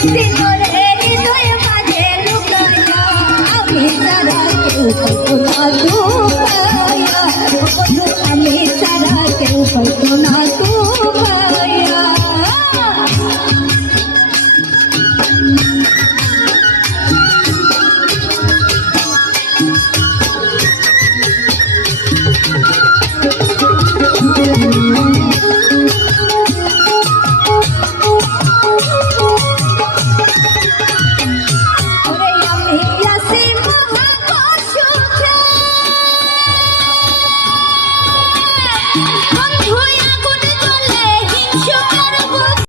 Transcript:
সিঁদুরে হৃদয় মাঝে লুকায়া আমি ছাড়া কেউ হতো না লুকায়া আমি ছাড়া কেউ হতো না।